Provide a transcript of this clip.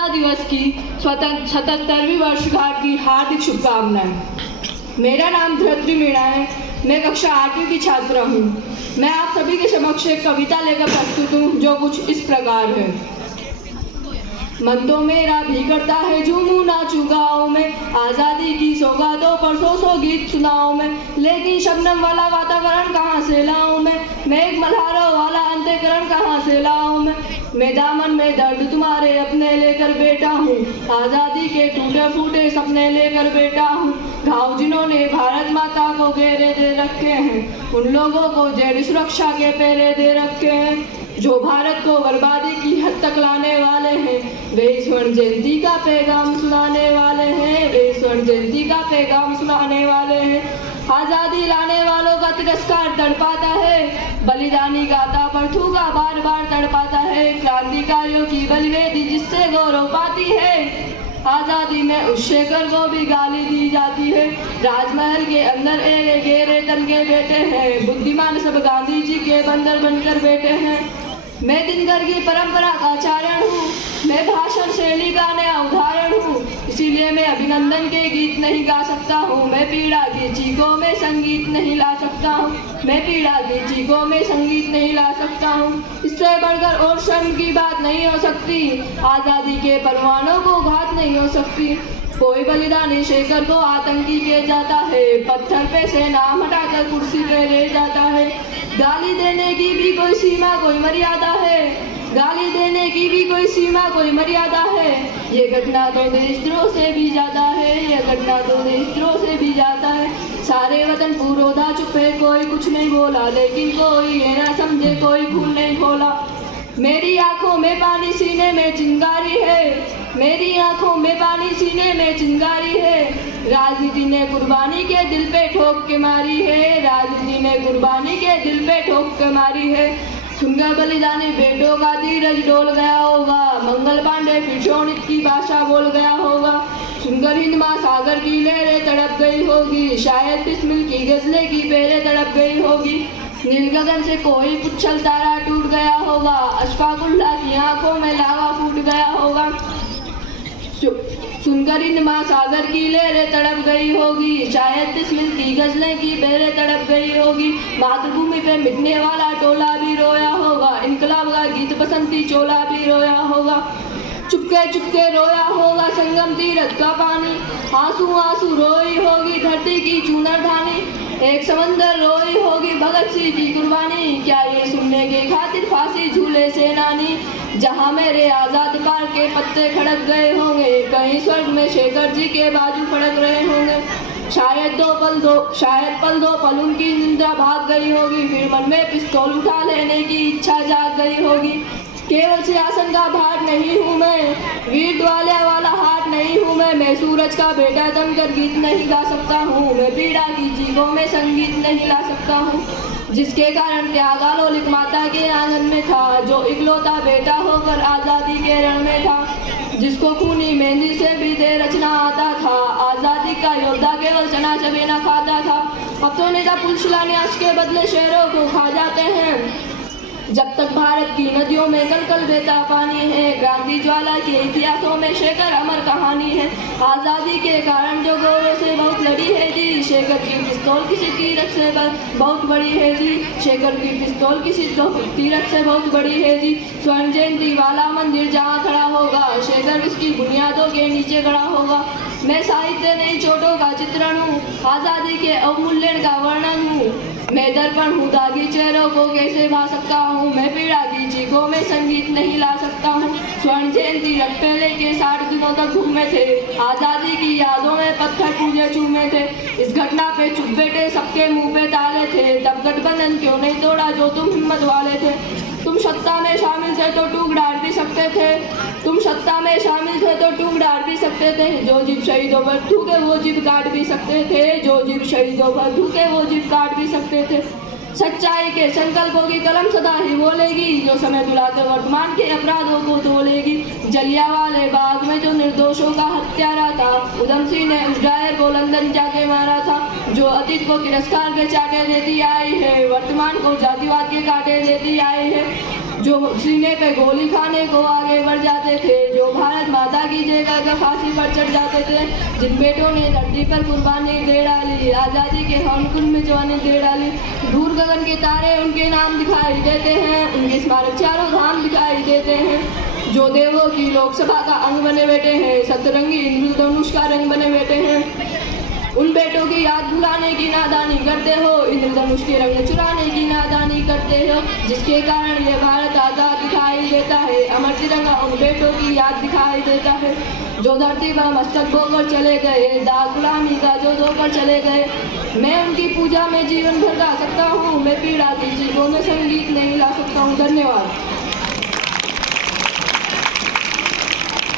स्वतंत्रता दिवस की 77वीं वर्षगांठ की हार्दिक शुभकामनाएं। मेरा नाम धरित्री मीणा है। मैं कक्षा 8वीं की छात्रा हूँ। मैं आप सभी के समक्ष एक कविता लेकर प्रस्तुत हूँ जो कुछ इस प्रकार है। मन तो मेरा भी करता है झूमू नाचू गाँव में, आज़ादी की सौगातों पर सौ गीत सुनाऊं मैं, लेकिन शबनम वाला वातावरण कहाँ से लाऊं मैं एक मल्हारों वाला अंतःकरण कहाँ से लाऊं मैं दामन में दर्द तुम्हारे अपने लेकर बैठा हूँ, आज़ादी के टूटे फूटे सपने लेकर बैठा हूँ। घाव जिन्होंने भारत माता को घेरे दे रखे हैं, उन लोगों को जेल सुरक्षा के पहरे दे रखे हैं। जो भारत को बर्बादी की हद तक लाने वाले हैं, वे स्वर्ण जयंती का पैगाम सुनाने वाले हैं, वे स्वर्ण जयंती का पैगाम सुनाने वाले हैं। आज़ादी लाने वालों का तिरस्कार तड़पाता है, बलिदानी गाथा पर थूका बार बार तड़पाता है। क्रांतिकारियों की बलिवेदी जिससे गौरव पाती है, आज़ादी में उस शेखर को भी गाली दी जाती है। राजमहल के अंदर एरे गेरे तन के बैठे हैं, बुद्धिमान सब गांधी जी के बंदर बनकर बैठे हैं। मैं दिनकर की परंपरा का चारण हूँ, मैं भाषण शैली का नया उदाहरण हूँ, इसीलिए मैं अभिनंदन के गीत नहीं गा सकता हूँ। मैं पीड़ा की चीखों में संगीत नहीं ला सकता हूँ, मैं पीड़ा की चीखों में संगीत नहीं ला सकता हूँ। इससे बढ़कर और शर्म की बात नहीं हो सकती, आज़ादी के परवानों को घात नहीं हो सकती। कोई बलिदानी शेखर को आतंकी कह जाता है, पत्थर पे से नाम हटाकर कुर्सी पे ले जाता है। गाली देने की भी कोई सीमा कोई मर्यादा है, गाली देने की भी कोई सीमा कोई मर्यादा है। ये घटना तो देशद्रोह से भी ज्यादा है, ये घटना तो देशद्रोह से भी ज्यादा है। सारे वतन पुरोधा चुप है, कोई कुछ नहीं बोला, लेकिन कोई ये ना समझे कोई खून नहीं खोला। मेरी आंखों में पानी सीने में चिंगारी है, मेरी आंखों में पानी सीने में चिंगारी है। राजनीति ने कुर्बानी के दिल पे ठोक के मारी है, राजनीति ने कुर्बानी के दिल पे ठोक के मारी है। सुनकर बलिदानी बेटों का धीरज डोल गया होगा, मंगल पांडे फिर शोणित की भाषा बोल गया होगा। सुनकर हिंद महासागर की लहरें तड़प गई होगी, शायद बिस्मिल की गजलें की पैरें तड़प गई होगी। नील गगन से कोई पुच्छल तारा टूट गया होगा, अशफाकुल्लाह की आंखों में लावा फूट गया होगा। सुनकर हिंद महासागर की लहरें तड़प गई होगी, शायद बिस्मिल की गजलें की पैरें तड़प गई होगी। मातृभूमि पे मिटने वाला टोला भी रोया होगा, इनकलाब का गीत बसंती चोला भी रोया होगा। चुपके रोया होगा संगम तीरथ का पानी, आंसू आंसू रोई होगी धरती की चूनर धानी। एक समंदर रोई होगी भगत सिंह की कुर्बानी, क्या ये सुनने के खातिर फांसी झूले सेनानी। जहाँ मेरे आज़ाद पार के पत्ते खड़क गए होंगे, कहीं स्वर्ग में शेखर जी के बाजू फड़क रहे होंगे। शायद पल दो पल उनकी निंदा भाग गई होगी, फिर मन में पिस्तौल उठा लेने की इच्छा जाग गई होगी। केवल सिंहासन का भार नहीं हूँ मैं, वीर द्वालिया वाला हाथ नहीं हूँ मैं सूरज का बेटा बनकर गीत नहीं गा सकता हूँ, मैं पीड़ा की चीखों में संगीत नहीं ला सकता हूँ। जिसके कारण त्यागालो लिख माता के आंगन में था, जो इकलौता बेटा होकर आज़ादी के रण में था, जिसको खूनी मेहंदी से भी दे रचना आता था। आज़ादी का योद्धा केवल चना चबेना खाता था, अब तो नेता पुलिस शिलान्यास के बदले शहरों को खा जाते हैं। जब तक भारत की नदियों में कल बहता पानी है, गांधी ज्वाला के इतिहासों में शेखर अमर कहानी है। आज़ादी के कारण जो गौरव से बहुत लड़ी है जी, शेखर की पिस्तौल किसी तीरथ से बहुत बड़ी है जी, शेखर की पिस्तौल किसी तीरथ से बहुत बड़ी है जी। स्वर्ण जयंती वाला मंदिर जहाँ खड़ा होगा, शेखर इसकी बुनियादों के नीचे खड़ा होगा। मैं साहित्य नहीं चोटों का चित्रण हूँ, आज़ादी के अवमूल्यन का वर्णन हूँ। मैं दर्पण हूँ, दागी चेहरों को कैसे भा सकता हूँ, मैं पीड़ा की चीखों में संगीत नहीं ला सकता हूँ। स्वर्ण जयंती रथ पे लेके 60 दिनों तक घूमे थे, आज़ादी की यादों में पत्थर पूजे चूमे थे। इस घटना पे चुप बैठे सबके मुंह पे ताले थे, तब गठबंधन क्यों नहीं तोड़ा जो तुम हिम्मत वाले थे। तुम सत्ता में शामिल थे तो टूक डाल भी सकते थे, तुम सत्ता में शामिल थे तो टूक डाल भी सकते थे। जो जीव शहीदों पर थूके वो जीव काट भी सकते थे, जो जीव शहीदों पर थूके वो जीव काट भी सकते थे। सच्चाई के संकल्पों की कलम सदा ही बोलेगी, जो समय बुलाकर वर्तमान के अपराधों को तोलेगी। जलियांवाले बाग में जो निर्दोषों का हत्यारा था, उधम सिंह ने उस डायर को लंदन जाके मारा था। जो अतीत को तिरस्कार के चाटे देती आई है, वर्तमान को जातिवाद के कांटे देती आई है। जो सीने पे गोली खाने को आगे बढ़ जाते थे, जो भारत माता भला कीजिएगा का फांसी पर चढ़ जाते थे, जिन बेटों ने धरती पर कुर्बानी दे डाली, आज़ादी के हौलकुल में जवानी दे डाली। दूर गगन के तारे उनके नाम दिखाई देते हैं, उनके स्मारक चारों धाम दिखाई देते हैं। जो देवों की लोकसभा का अंग बने बैठे हैं, सतरंगी इंद्रधनुष का रंग बने बैठे हैं। उन बेटों की याद भुलाने की नादानी करते हो, इंद्रधनुष के रंग चुराने की नादानी करते हो, जिसके कारण ये भारत आजाद दिखाई देता है। अमर तिरंगा उन बेटों की याद दिखाई देता है, जो धरती पर मस्तक बोकर चले गए, दाग गुलामी का जो धोकर चले गए। मैं उनकी पूजा में जीवन भर गा सकता हूँ, मैं पीड़ा की चीखों में संगीत नहीं ला सकता हूँ। धन्यवाद।